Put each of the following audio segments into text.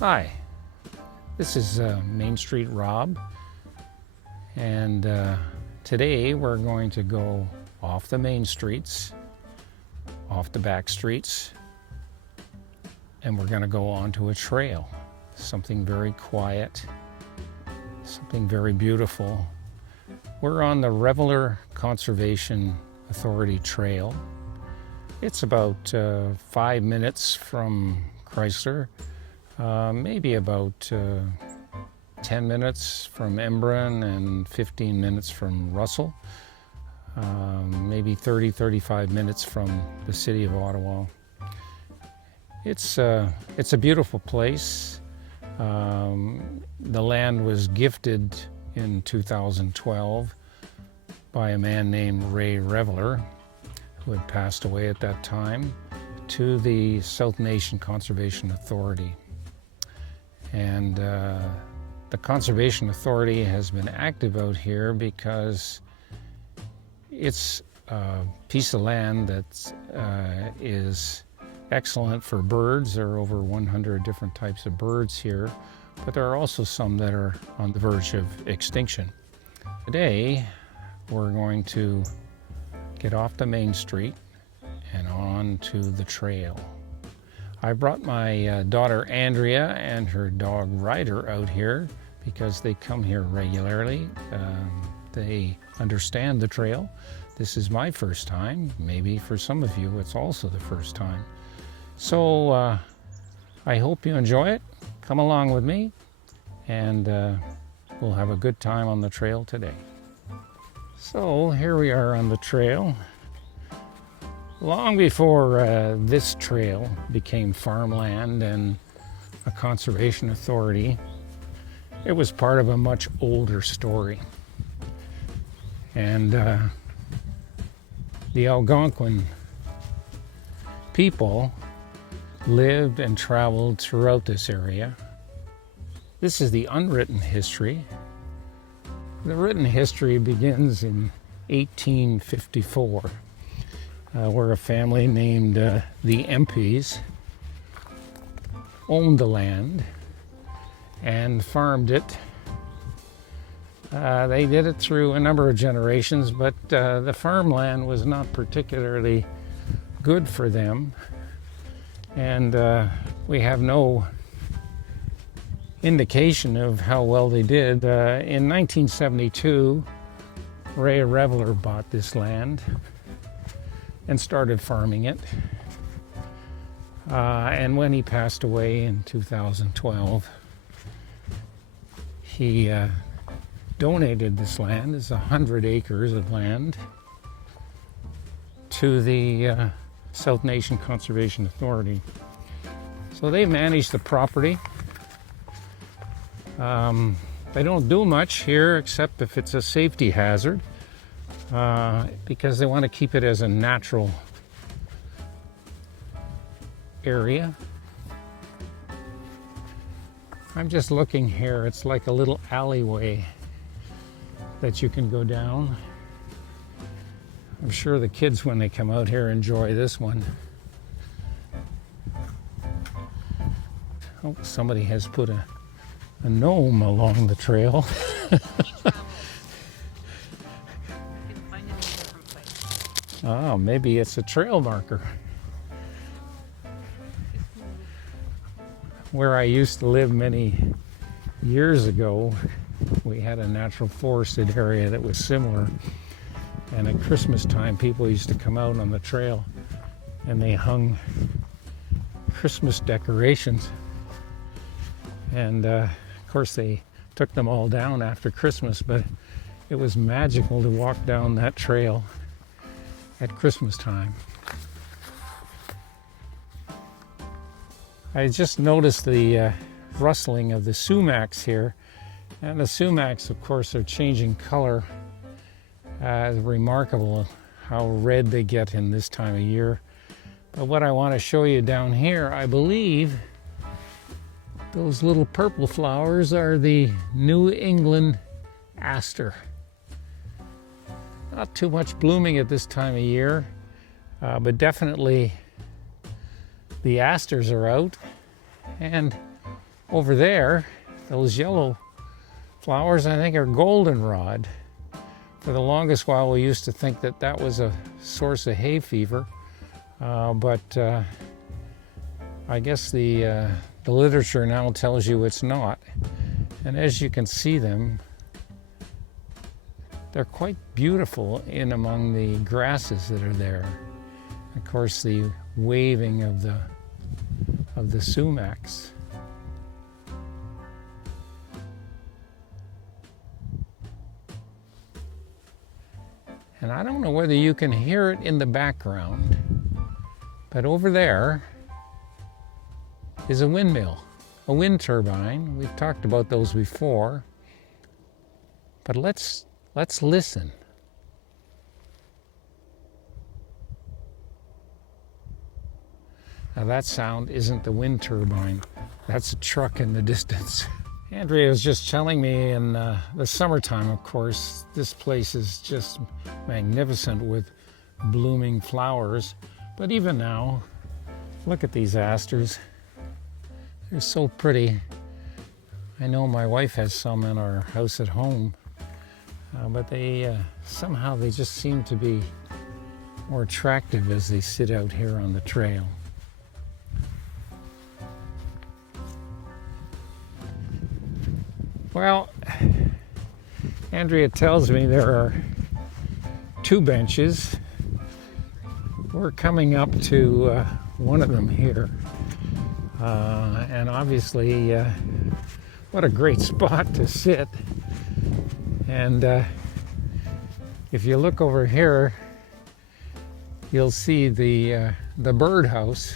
Hi, this is MainstreetRob, and today we're going to go off the main streets, off the back streets, and we're going to go onto a trail, something very quiet, something very beautiful. We're on the Reveler Conservation Authority trail. It's about 5 minutes from Crysler. Maybe about 10 minutes from Embrun and 15 minutes from Russell. Maybe 30-35 minutes from the city of Ottawa. It's a beautiful place. The land was gifted in 2012 by a man named Reveler, who had passed away at that time, to the South Nation Conservation Authority. And the Conservation Authority has been active out here because it's a piece of land that is excellent for birds. There are over 100 different types of birds here, but there are also some that are on the verge of extinction. Today, we're going to get off the main street and on to the trail. I brought my daughter Andrea and her dog Ryder out here because they come here regularly. They understand the trail. This is my first time. Maybe for some of you it's also the first time. So I hope you enjoy it. Come along with me and we'll have a good time on the trail today. So here we are on the trail. Long before this trail became farmland and a conservation authority, it was part of a much older story. And the Algonquin people lived and traveled throughout this area. This is the unwritten history. The written history begins in 1854. Where a family named the MPs owned the land and farmed it. They did it through a number of generations, but the farmland was not particularly good for them, and we have no indication of how well they did. In 1972, Reveler bought this land and started farming it. And when he passed away in 2012, he donated this land, it's 100 acres of land, to the South Nation Conservation Authority. So they manage the property. They don't do much here except if it's a safety hazard. Because they want to keep it as a natural area. I'm just looking here, it's like a little alleyway that you can go down. I'm sure the kids, when they come out here, enjoy this one. Oh, somebody has put a gnome along the trail. Oh, maybe it's a trail marker. Where I used to live many years ago, we had a natural forested area that was similar. And at Christmas time, people used to come out on the trail and they hung Christmas decorations. And of course, they took them all down after Christmas, but it was magical to walk down that trail at Christmas time. I just noticed the rustling of the sumacs here, and the sumacs, of course, are changing color. It's remarkable how red they get in this time of year. But what I want to show you down here, I believe those little purple flowers are the New England Aster. Not too much blooming at this time of year, but definitely the asters are out, and over there, those yellow flowers, I think, are goldenrod. For the longest while, we used to think that that was a source of hay fever, but I guess the literature now tells you it's not. And as you can see them, they're quite beautiful in among the grasses that are there. Of course, the waving of the sumacs. And I don't know whether you can hear it in the background, but over there is a windmill, a wind turbine. We've talked about those before, but let's listen. Now that sound isn't the wind turbine, that's a truck in the distance. Andrea was just telling me in the summertime, of course, this place is just magnificent with blooming flowers. But even now, look at these asters. They're so pretty. I know my wife has some in our house at home, but they somehow they just seem to be more attractive as they sit out here on the trail. Well, Andrea tells me there are 2 benches. We're coming up to one of them here. And obviously, what a great spot to sit. And if you look over here, you'll see the birdhouse.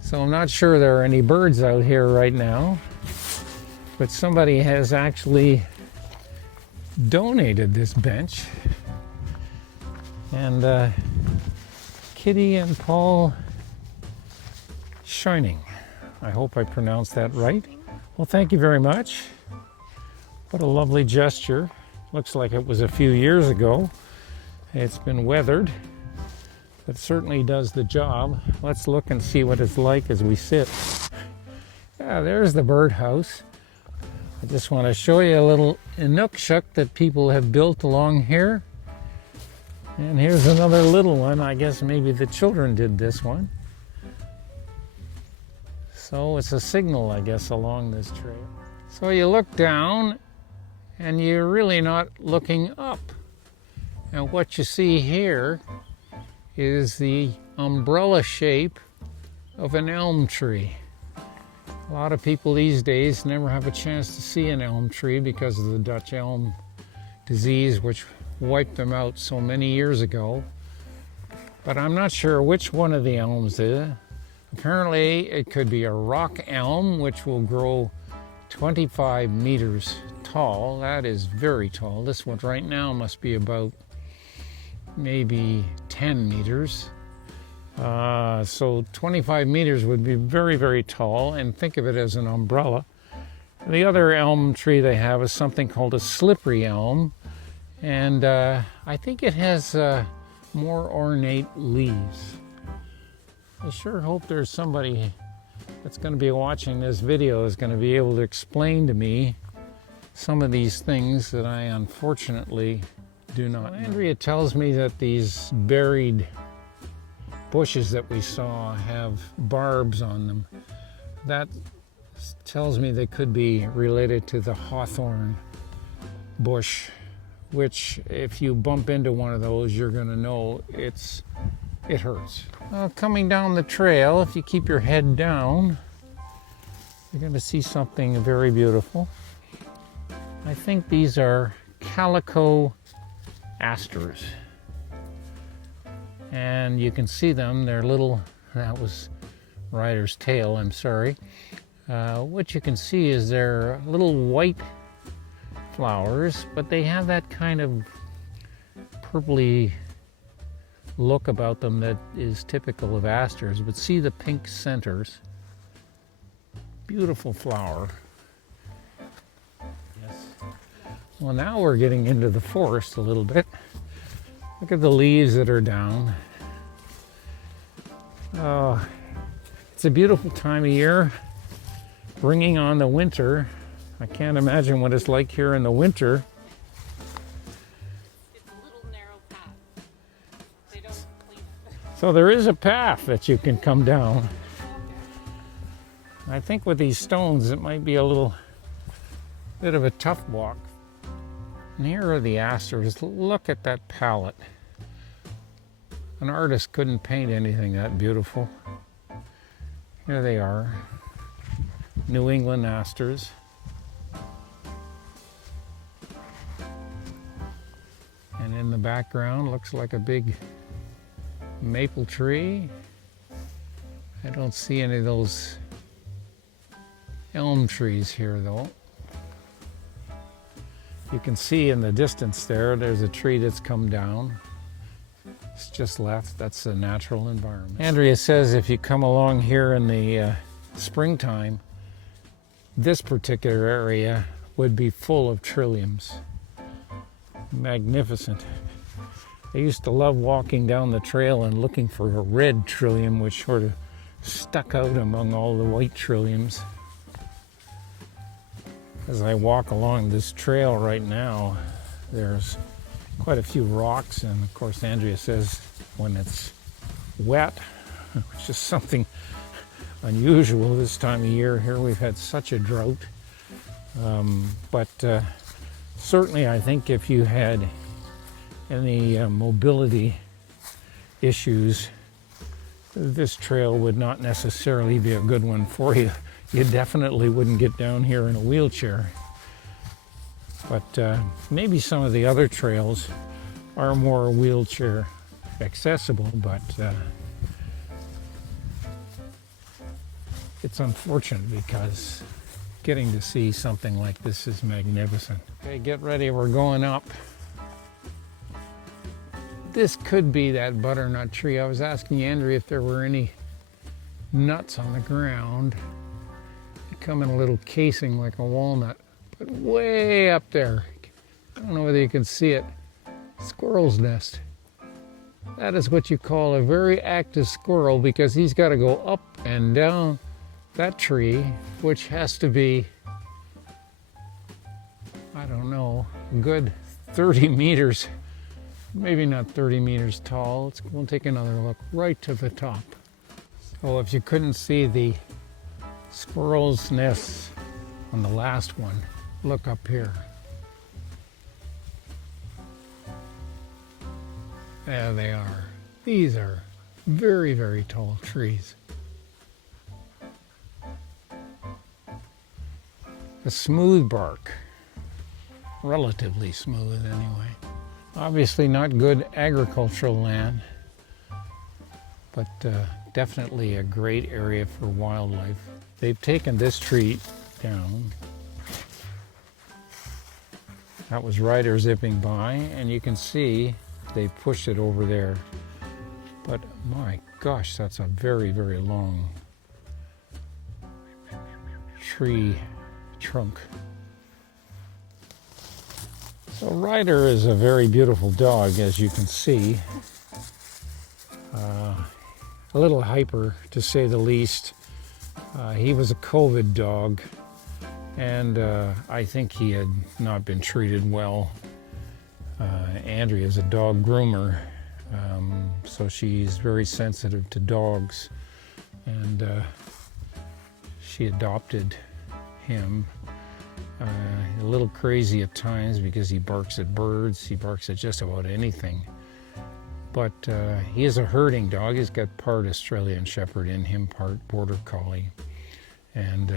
So I'm not sure there are any birds out here right now, but somebody has actually donated this bench. And Kitty and Paul Shining. I hope I pronounced that right. Well, thank you very much. What a lovely gesture. Looks like it was a few years ago. It's been weathered. It certainly does the job. Let's look and see what it's like as we sit. Yeah, there's the birdhouse. I just want to show you a little inukshuk that people have built along here. And here's another little one. I guess maybe the children did this one. So it's a signal, I guess, along this trail. So you look down and you're really not looking up. And what you see here is the umbrella shape of an elm tree. A lot of people these days never have a chance to see an elm tree because of the Dutch elm disease, which wiped them out so many years ago. But I'm not sure which one of the elms is. Apparently it could be a rock elm, which will grow 25 meters tall. That is very tall. This one right now must be about maybe 10 meters. So 25 meters would be very, very tall, and think of it as an umbrella. The other elm tree they have is something called a slippery elm, and I think it has more ornate leaves. I sure hope there's somebody that's going to be watching this video is going to be able to explain to me some of these things that I unfortunately do not know. Andrea tells me that these buried bushes that we saw have barbs on them. That tells me they could be related to the hawthorn bush, which if you bump into one of those, you're going to know it hurts. Coming down the trail, if you keep your head down, you're going to see something very beautiful. I think these are Calico Asters. And you can see them, they're little, that was Ryder's tail, I'm sorry. What you can see is they're little white flowers, but they have that kind of purpley look about them that is typical of asters. But see the pink centers. Beautiful flower. Yes. Well, now we're getting into the forest a little bit. Look at the leaves that are down. Oh, it's a beautiful time of year. bringing on the winter. I can't imagine what it's like here in the winter. It's a little narrow path. They don't clean it. So there is a path that you can come down. I think with these stones it might be a little bit of a tough walk. And here are the asters. Look at that palette. An artist couldn't paint anything that beautiful. Here they are. New England Asters. And in the background looks like a big maple tree. I don't see any of those elm trees here though. You can see in the distance there's a tree that's come down. It's just left. That's the natural environment. Andrea says if you come along here in the springtime, this particular area would be full of trilliums. Magnificent. I used to love walking down the trail and looking for a red trillium which sort of stuck out among all the white trilliums. As I walk along this trail right now, there's quite a few rocks, and of course Andrea says when it's wet, which is something unusual this time of year. Here we've had such a drought, but certainly I think if you had any mobility issues, this trail would not necessarily be a good one for you. You definitely wouldn't get down here in a wheelchair. But maybe some of the other trails are more wheelchair accessible, but it's unfortunate because getting to see something like this is magnificent. Okay, get ready, we're going up. This could be that butternut tree. I was asking Andrea if there were any nuts on the ground. They come in a little casing like a walnut, but way up there. I don't know whether you can see it. Squirrel's nest. That is what you call a very active squirrel because he's got to go up and down that tree, which has to be, I don't know, a good 30 meters. Maybe not 30 meters tall. We'll take another look right to the top. So if you couldn't see the squirrel's nests on the last one, look up here. There they are. These are very, very tall trees. A smooth bark. Relatively smooth anyway. Obviously not good agricultural land, but definitely a great area for wildlife. They've taken this tree down. That was Ryder zipping by, and you can see they pushed it over there. But my gosh, that's a very, very long tree trunk. So Ryder is a very beautiful dog, as you can see. A little hyper, to say the least. He was a COVID dog, and I think he had not been treated well. Andrea is a dog groomer, so she's very sensitive to dogs, and she adopted him. A little crazy at times because he barks at birds, he barks at just about anything. But he is a herding dog. He's got part Australian Shepherd in him, part Border Collie. And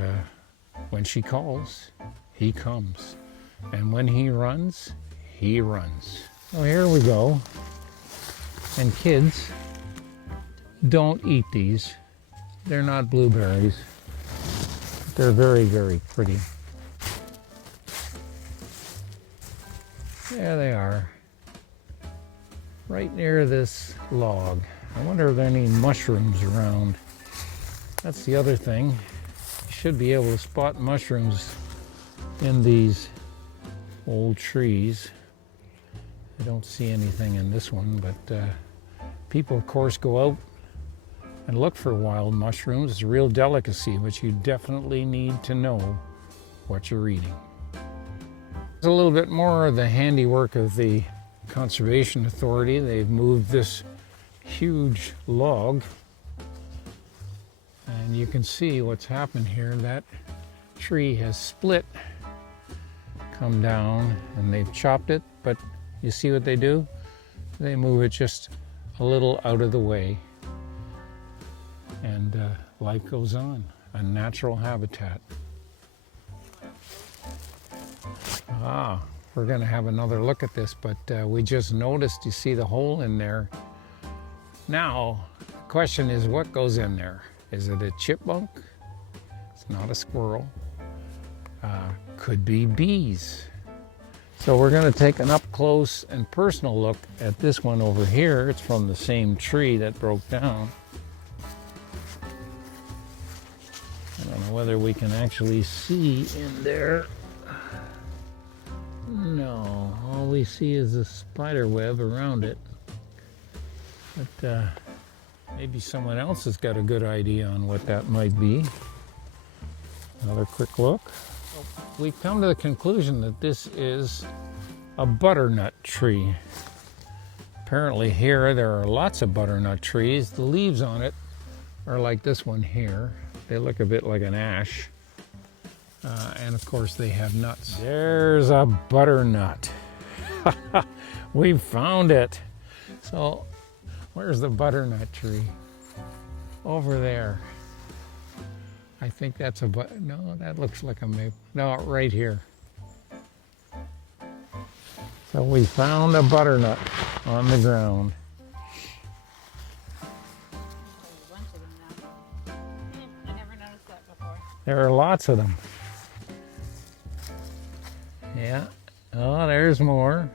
when she calls, he comes. And when he runs, he runs. So here we go. And kids, don't eat these. They're not blueberries. They're very, very pretty. There they are, right near this log. I wonder if there are any mushrooms around. That's the other thing. You should be able to spot mushrooms in these old trees. I don't see anything in this one, but people, of course, go out and look for wild mushrooms. It's a real delicacy, but you definitely need to know what you're eating. There's a little bit more of the handiwork of the Conservation Authority. They've moved this huge log, and you can see what's happened here. That tree has split, come down, and they've chopped it, but you see what they do? They move it just a little out of the way, and life goes on, a natural habitat. We're going to have another look at this, but we just noticed, you see the hole in there. Now, the question is, what goes in there? Is it a chipmunk? It's not a squirrel. Could be bees. So we're going to take an up close and personal look at this one over here. It's from the same tree that broke down. I don't know whether we can actually see in there. No, all we see is the spider web around it. But maybe someone else has got a good idea on what that might be. Another quick look. We've come to the conclusion that this is a butternut tree. Apparently here there are lots of butternut trees. The leaves on it are like this one here. They look a bit like an ash. And of course they have nuts. There's a butternut. We found it. So where's the butternut tree? Over there. I think that's a no, that looks like a maple. No, right here. So we found a butternut on the ground. I never noticed that before. There are lots of them. Yeah. Oh, there's more.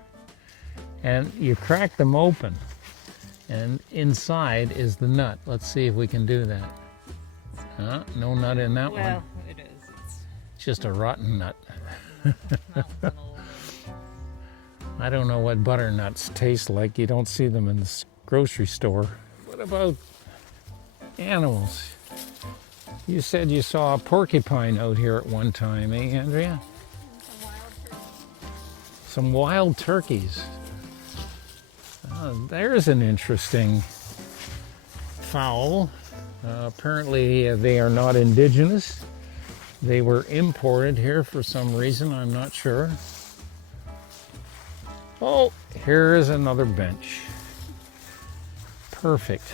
And you crack them open, and inside is the nut. Let's see if we can do that. No nut in that one. Well, it is. It's Just a rotten nut. smells a little bit. I don't know what butternuts taste like. You don't see them in the grocery store. What about animals? You said you saw a porcupine out here at one time, eh, Andrea? Some wild turkeys. There's an interesting fowl. Apparently they are not indigenous. They were imported here for some reason, I'm not sure. Oh, here is another bench. Perfect.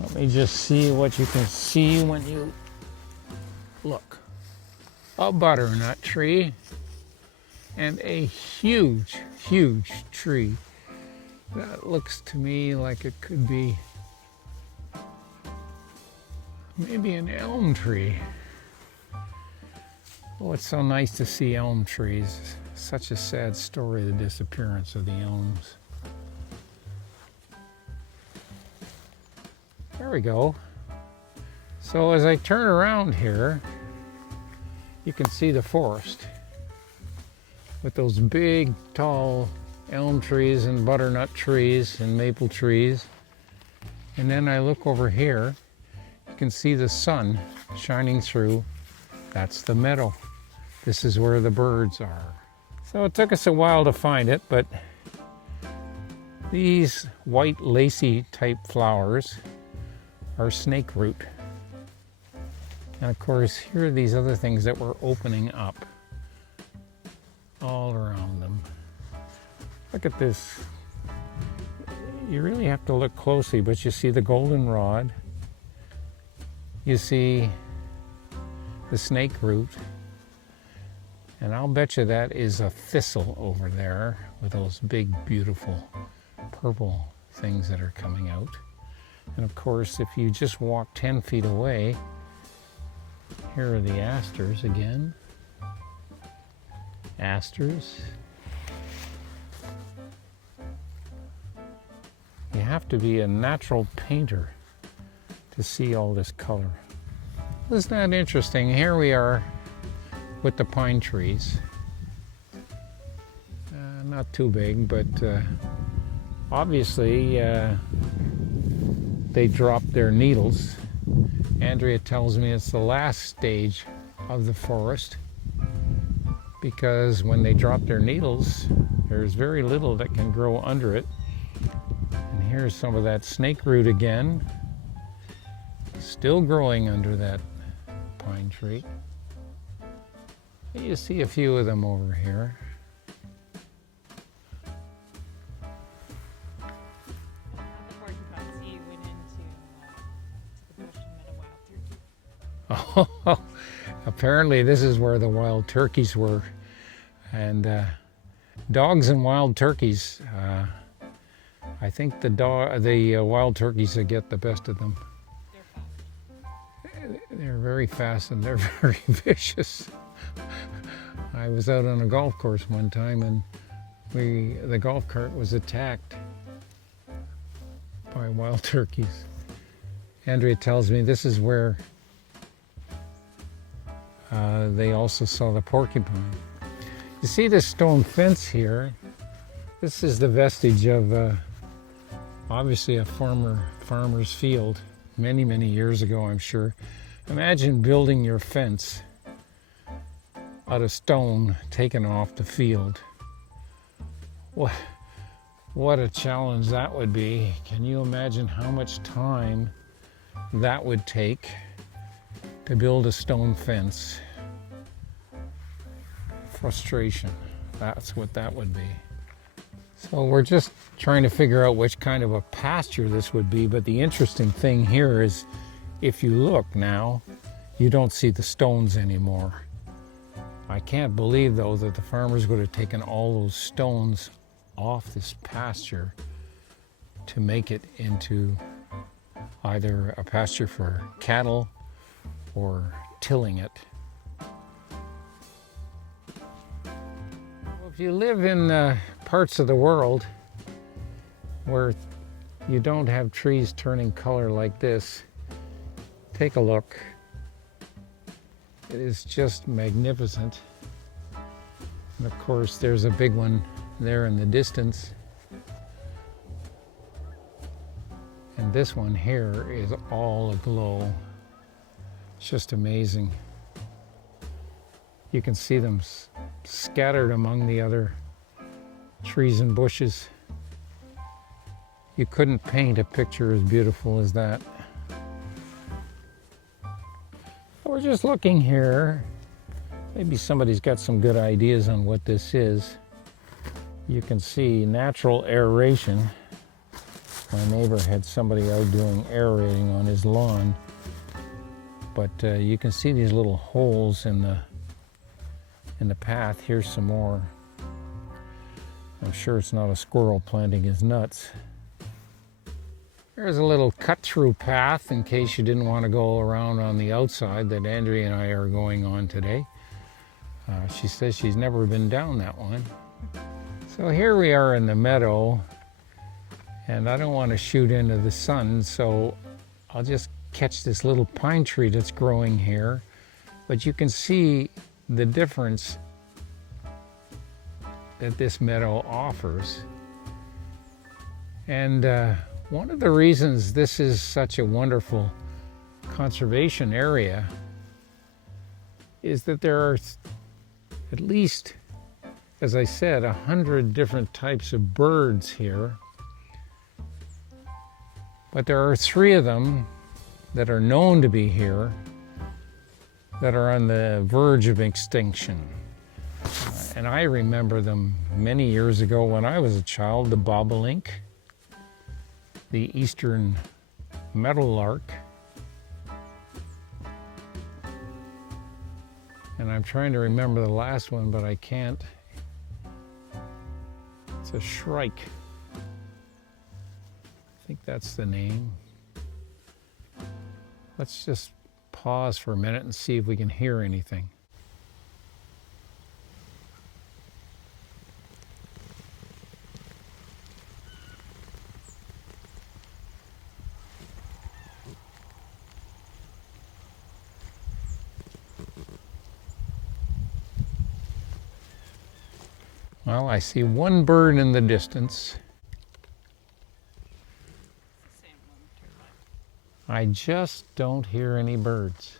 Let me just see what you can see when you look. A butternut tree and a huge, huge tree. That looks to me like it could be maybe an elm tree. Oh, it's so nice to see elm trees. Such a sad story, the disappearance of the elms. There we go. So as I turn around here, you can see the forest with those big, tall elm trees and butternut trees and maple trees. And then I look over here, you can see the sun shining through. That's the meadow. This is where the birds are. So it took us a while to find it, but these white lacy type flowers are snakeroot. And of course, here are these other things that were opening up all around them. Look at this. You really have to look closely, but you see the goldenrod. You see the snakeroot. And I'll bet you that is a thistle over there with those big, beautiful purple things that are coming out. And of course, if you just walk 10 feet away, here are the asters again. Asters. You have to be a natural painter to see all this color. Isn't that interesting? Here we are with the pine trees. Not too big, but obviously they drop their needles. Andrea tells me it's the last stage of the forest because when they drop their needles, there's very little that can grow under it. And here's some of that snakeroot again, still growing under that pine tree. You see a few of them over here. Oh, apparently this is where the wild turkeys were. And dogs and wild turkeys, I think the wild turkeys that get the best of them. They're very fast and they're very vicious. I was out on a golf course one time and the golf cart was attacked by wild turkeys. Andrea tells me this is where they also saw the porcupine. You see this stone fence here? This is the vestige of obviously a farmer's field many, many years ago, I'm sure. Imagine building your fence out of stone taken off the field. What a challenge that would be. Can you imagine how much time that would take to build a stone fence? Frustration. That's what that would be. So we're just trying to figure out which kind of a pasture this would be, but the interesting thing here is if you look now, you don't see the stones anymore. I can't believe though that the farmers would have taken all those stones off this pasture to make it into either a pasture for cattle or tilling it. If you live in parts of the world where you don't have trees turning color like this, take a look. It is just magnificent. And of course, there's a big one there in the distance. And this one here is all aglow. It's just amazing. You can see them scattered among the other trees and bushes. You couldn't paint a picture as beautiful as that. We're just looking here. Maybe somebody's got some good ideas on what this is. You can see natural aeration. My neighbor had somebody out doing aerating on his lawn. But you can see these little holes in the path. Here's some more. I'm sure it's not a squirrel planting his nuts. There's a little cut-through path in case you didn't want to go around on the outside that Andrea and I are going on today. She says she's never been down that one. So here we are in the meadow, and I don't want to shoot into the sun, so I'll just catch this little pine tree that's growing here. But you can see the difference that this meadow offers. And one of the reasons this is such a wonderful conservation area is that there are at least, as I said, 100 different types of birds here. But there are 3 of them that are known to be here that are on the verge of extinction. And I remember them many years ago when I was a child, the Bobolink, the Eastern Meadowlark, and I'm trying to remember the last one, but I can't. It's a shrike. I think that's the name. Let's just pause for a minute and see if we can hear anything. Well, I see one bird in the distance. I just don't hear any birds.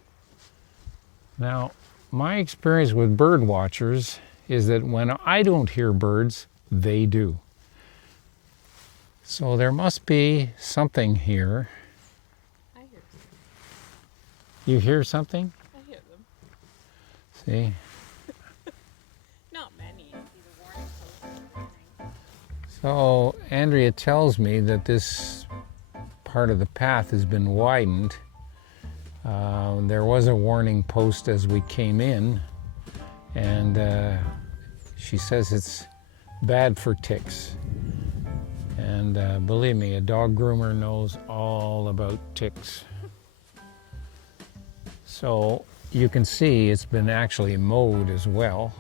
Now, my experience with bird watchers is that when I don't hear birds, they do. So there must be something here. I hear them. You hear something? I hear them. See? Not many. These are warning posts and everything. So Andrea tells me that this part of the path has been widened. There was a warning post as we came in, and she says it's bad for ticks. And believe me, a dog groomer knows all about ticks. So you can see it's been actually mowed as well.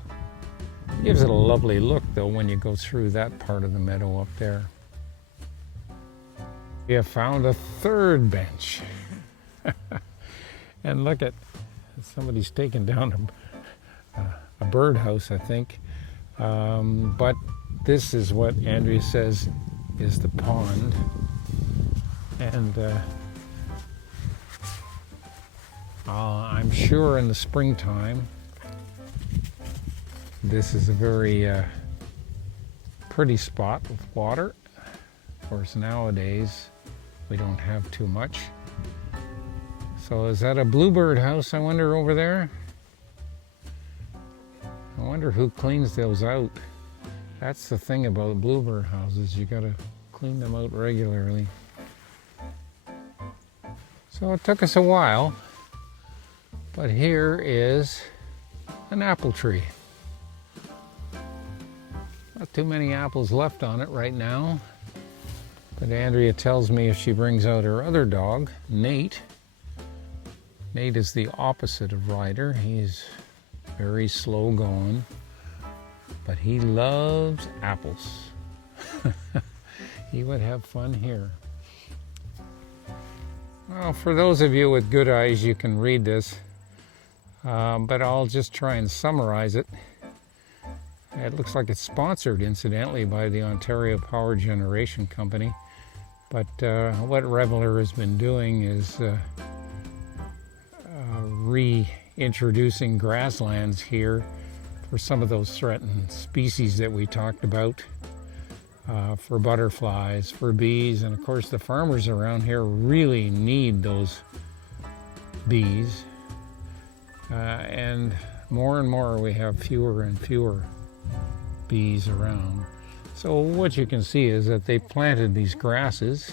Gives it a lovely look though when you go through that part of the meadow up there. We have found a third bench. And look at, somebody's taken down a birdhouse, I think. But this is what Andrea says is the pond. And I'm sure in the springtime, this is a very pretty spot with water. Of course, nowadays, we don't have too much. So is that a bluebird house, I wonder, over there? I wonder who cleans those out. That's the thing about bluebird houses, you gotta clean them out regularly. So it took us a while, but here is an apple tree. Not too many apples left on it right now, but Andrea tells me if she brings out her other dog, Nate. Nate is the opposite of Ryder. He's very slow going, but he loves apples. He would have fun here. Well, for those of you with good eyes, you can read this, but I'll just try and summarize it. It looks like it's sponsored, incidentally, by the Ontario Power Generation Company. But what Reveler has been doing is reintroducing grasslands here for some of those threatened species that we talked about, for butterflies, for bees, and of course the farmers around here really need those bees. And more we have fewer and fewer bees around. So what you can see is that they planted these grasses.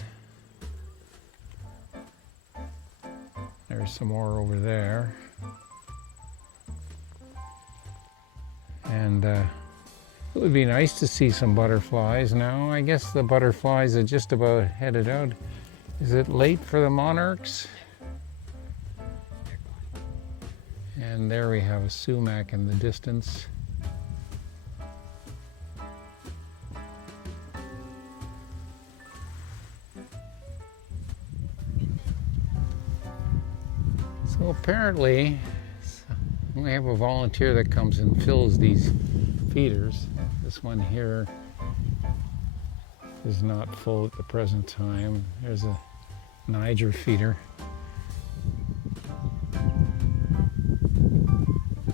There's some more over there. And it would be nice to see some butterflies now. I guess the butterflies are just about headed out. Is it late for the monarchs? And there we have a sumac in the distance. So apparently, we have a volunteer that comes and fills these feeders. This one here is not full at the present time. There's a Niger feeder.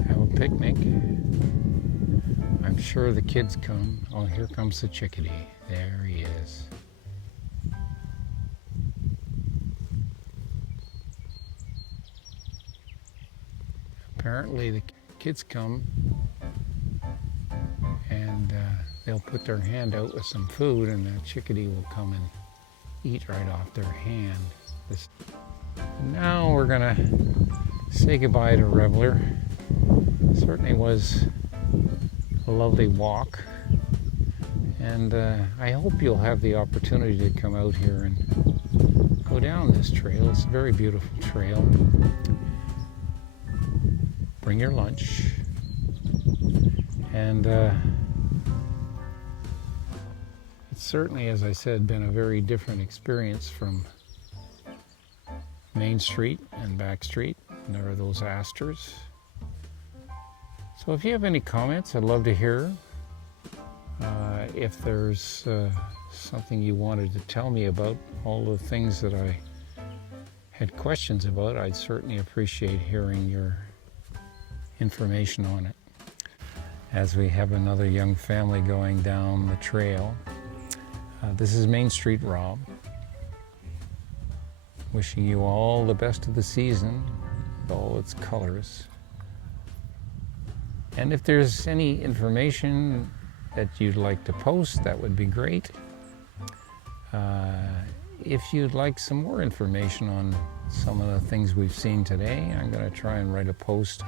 Have a picnic. I'm sure the kids come. Oh, here comes the chickadee. There he is. Apparently the kids come and they'll put their hand out with some food and the chickadee will come and eat right off their hand. Now we're gonna say goodbye to Reveler. Certainly was a lovely walk, and I hope you'll have the opportunity to come out here and go down this trail. It's a very beautiful trail. Bring your lunch, and it's certainly, as I said, been a very different experience from Main Street and Back Street. And there are those asters. So if you have any comments, I'd love to hear. If there's something you wanted to tell me about all the things that I had questions about it, I'd certainly appreciate hearing your information on it. As we have another young family going down the trail, this is Main Street Rob, wishing you all the best of the season with all its colors. And if there's any information that you'd like to post, that would be great. If you'd like some more information on some of the things we've seen today, I'm going to try and write a post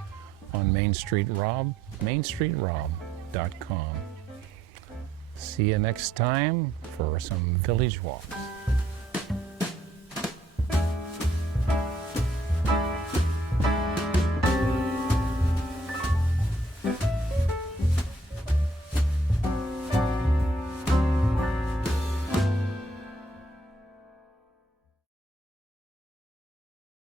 on MainstreetRob, MainstreetRob.com. See you next time for some village walks.